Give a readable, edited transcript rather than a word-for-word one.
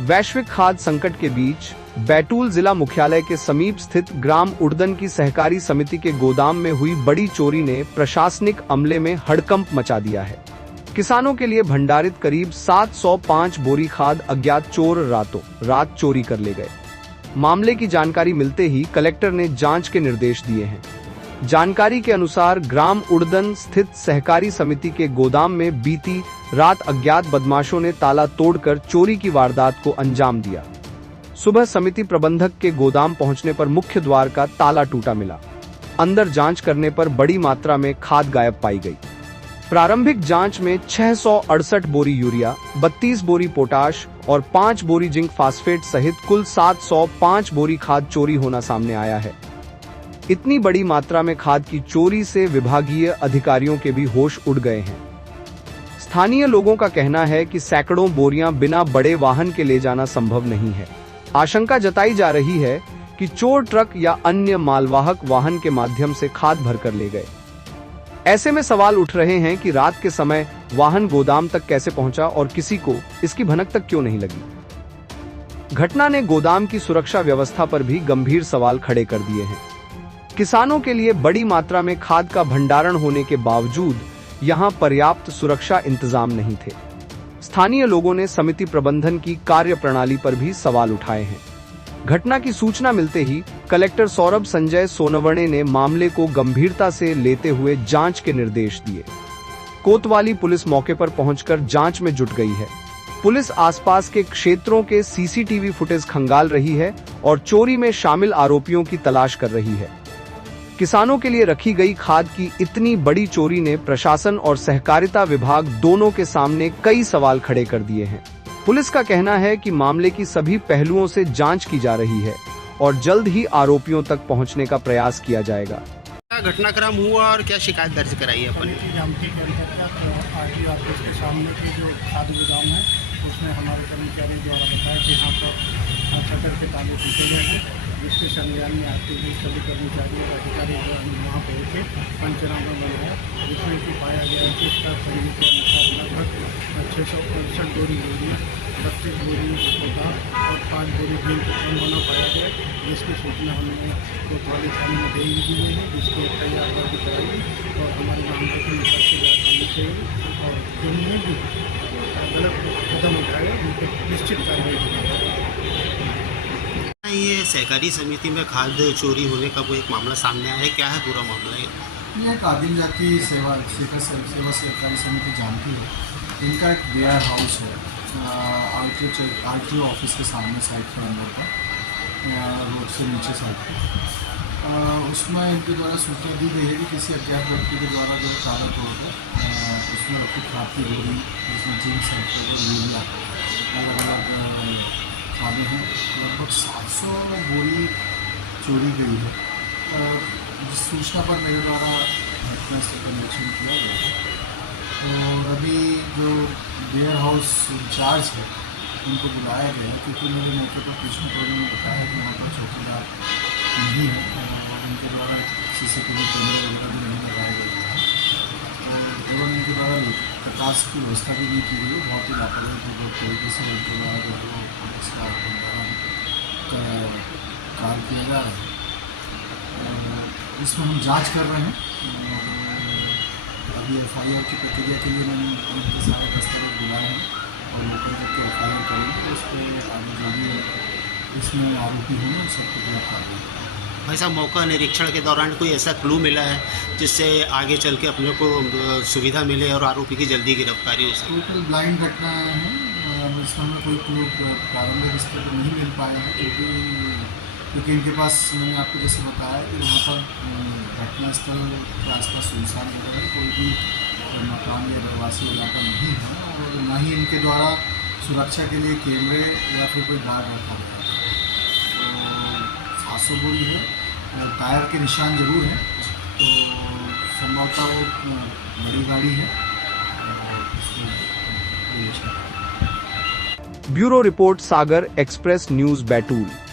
वैश्विक खाद्य संकट के बीच बैतूल जिला मुख्यालय के समीप स्थित ग्राम उड़दन की सहकारी समिति के गोदाम में हुई बड़ी चोरी ने प्रशासनिक अमले में हड़कंप मचा दिया है। किसानों के लिए भंडारित करीब 705 बोरी खाद अज्ञात चोर रात चोरी कर ले गए। मामले की जानकारी मिलते ही कलेक्टर ने जांच के निर्देश दिए हैं। जानकारी के अनुसार ग्राम उड़दन स्थित सहकारी समिति के गोदाम में बीती रात अज्ञात बदमाशों ने ताला तोड़कर चोरी की वारदात को अंजाम दिया। सुबह समिति प्रबंधक के गोदाम पहुंचने पर मुख्य द्वार का ताला टूटा मिला। अंदर जांच करने पर बड़ी मात्रा में खाद गायब पाई गई। प्रारंभिक जांच में 668 बोरी यूरिया, 32 बोरी पोटाश और 5 बोरी जिंक फास्फेट सहित कुल 705 बोरी खाद चोरी होना सामने आया है। इतनी बड़ी मात्रा में खाद की चोरी से विभागीय अधिकारियों के भी होश उड़ गए हैं। स्थानीय लोगों का कहना है कि सैकड़ों बोरियां बिना बड़े वाहन के ले जाना संभव नहीं है। आशंका जताई जा रही है कि चोर ट्रक या अन्य मालवाहक वाहन के माध्यम से खाद भरकर ले गए। ऐसे में सवाल उठ रहे हैं कि रात के समय वाहन गोदाम तक कैसे पहुंचा और किसी को इसकी भनक तक क्यों नहीं लगी। घटना ने गोदाम की सुरक्षा व्यवस्था पर भी गंभीर सवाल खड़े कर दिए हैं। किसानों के लिए बड़ी मात्रा में खाद का भंडारण होने के बावजूद यहां पर्याप्त सुरक्षा इंतजाम नहीं थे। स्थानीय लोगों ने समिति प्रबंधन की कार्यप्रणाली पर भी सवाल उठाए हैं। घटना की सूचना मिलते ही कलेक्टर सौरभ संजय सोनवणे ने मामले को गंभीरता से लेते हुए जांच के निर्देश दिए। कोतवाली पुलिस मौके पर पहुंचकर जांच में जुट गई है। पुलिस आसपास के क्षेत्रों के सीसीटीवी फुटेज खंगाल रही है और चोरी में शामिल आरोपियों की तलाश कर रही है। किसानों के लिए रखी गई खाद की इतनी बड़ी चोरी ने प्रशासन और सहकारिता विभाग दोनों के सामने कई सवाल खड़े कर दिए हैं। पुलिस का कहना है कि मामले की सभी पहलुओं से जांच की जा रही है और जल्द ही आरोपियों तक पहुंचने का प्रयास किया जाएगा। घटनाक्रम हुआ और क्या शिकायत दर्ज कराई है अपन? के सामने की जो खाद गोदाम है उसमें हमारे कर्मचारी द्वारा बताया कि यहाँ पर शटर के ताले टूटे गए हैं, जिसके संज्ञान में आते हुए सभी कर्मचारी और अधिकारी वहाँ पहुँचे पंचनामा बनाया, जिसमें कि पाया गया है कि इसका खरीद के अनुसार लगभग 668 बोरी यूरिया, 32 बोरी पोटाश और 5 बोरी जिंक कम होना पाया गया, जिसकी सूचना हमने कोतवाली थाने में दे दी गई है, जिसके तैयार दर्ज कराई और हमारे मामले की निकट से जाँच करनी चाहिए और जिनमें भी गलत कदम उठाए उनके निश्चित कार्रवाई की। ये सहकारी समिति में खाद चोरी होने का कोई एक मामला सामने आया है, क्या है पूरा मामला? ये एक आदिम जाति सेवा सहकारी समिति जानती है। इनका एक वेयर हाउस है आरटीओ ऑफिस के सामने साइड के अंदर का रोड से नीचे साइड पर। उसमें इनके द्वारा सूचना दी गई है कि किसी अज्ञात व्यक्ति के द्वारा जो ताला तोड़कर उसमें रखी खाद की बोरी, जिसमें जिंक सल्फर यूरिया अलग अलग खादें हैं, लगभग 700 बोरी चोरी गई है। जिस सूचना पर मेरे द्वारा घटनास्थल का निरीक्षण किया गया है और अभी जो वेयर हाउस इंचार्ज है उनको बुलाया गया, क्योंकि मेरे मौके पर पूछने पर उन्होंने बताया कि वहाँ पर चौकीदार नहीं है और उनके द्वारा सीसीटीवी कैमरे वगैरह भी नहीं लगाए गए हैं और एवं उनके द्वारा प्रकाश की व्यवस्था भी नहीं की गई है। बहुत ही लापरवाही तरीके से उनके द्वारा जो इसका कार्य किया जा रहा है। इसमें हम जांच कर रहे हैं। अभी एफआईआर की प्रक्रिया के लिए मैंने उनके सारे दस्तावेज बुलाए हैं और मौके पर एफआईआर करेंगे, उस पर आगे जो भी इसमें आरोपी होंगे सबको गिरफ्तार करेंगे। भाई साहब, मौका निरीक्षण के दौरान कोई ऐसा क्लू मिला है जिससे आगे चल के अपने को सुविधा मिले और आरोपी की जल्दी गिरफ्तारी हो सके? टोटल ब्लाइंड घटना है, इसमें हमें कोई क्लू प्रारंभिक स्तर पर नहीं मिल पाए हैं, क्योंकि इनके पास मैंने आपको जैसे बताया कि वहाँ पर घटनास्थल के आसपास सुनसान जगह है, कोई भी मकान या रहवासी इलाका नहीं है और न ही इनके द्वारा सुरक्षा के लिए कैमरे या फिर कोई गार्ड रखा गया है। तो 700 बोरी है, टायर के निशान जरूर हैं, तो संभवतः वो बड़ी गाड़ी है और इसको। ब्यूरो रिपोर्ट, सागर एक्सप्रेस न्यूज बैतूल।